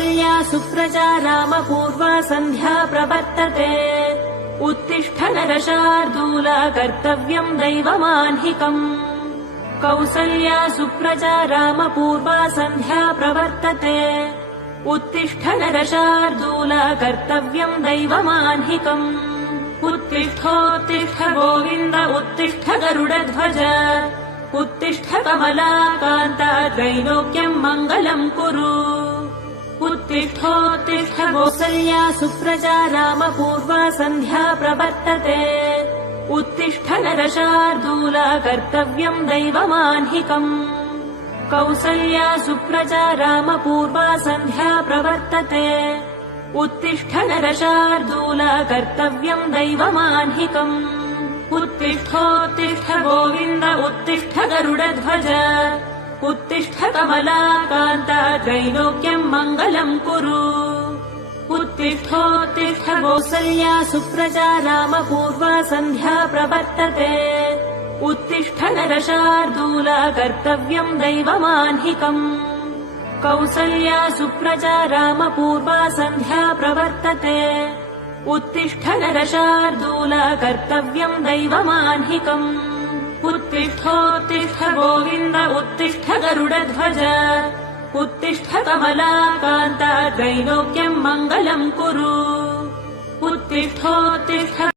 कौसल्या सुप्रजा रामपूर्वा सन्ध्या प्रवर्तते उत्तिष्ठ नरशार्दूला कर्तव्यम् दैवमाह्निकम् कौसल्या सुप्रजा रामपूर्वा सन्ध्या प्रवर्तते उत्तिष्ठ नरशार्दूला कर्तव्यम् दैवमाह्निकम् उत्तिष्ठोत्तिष्ठ गोविन्द उत्तिष्ठ गरुडध्वज उत्तिष्ठ कमलाकान्ता त्रैलोक्यम् मङ्गलम् कुरु उत्तिष्ठोत्तिष्ठ कौसल्या सुप्रजा रामपूर्वा सन्ध्या प्रवर्तते उत्तिष्ठ नरशार्दूला कर्तव्यम् दैवमाह्निकम् कौसल्या सुप्रजा रामपूर्वा सन्ध्या प्रवर्तते उत्तिष्ठ नरशार्दूला कर्तव्यम् दैवमाह्निकम् उत्तिष्ठोत्तिष्ठ गोविन्द उत्तिष्ठ गरुडध्वज उत्तिष्ठ कमलाकान्ता त्रैलोक्यम् मङ्गलम् कुरु उत्तिष्ठोत्तिष्ठ कौसल्या सुप्रजा रामपूर्वा सन्ध्या प्रवर्तते उत्तिष्ठ नरशार्दूला कर्तव्यम् दैवमाह्निकम् कौसल्या सुप्रजा रामपूर्वा सन्ध्या प्रवर्तते उत्तिष्ठ नरशार्दूला कर्तव्यम् दैवमाह्निकम् उत्तिष्ठोत्तिष्ठ गोविन्द उत्तिष्ठ गरुडध्वज उत्तिष्ठ कमलाकान्ता त्रैलोक्यम् मङ्गलम् कुरु उत्तिष्ठोत्तिष्ठ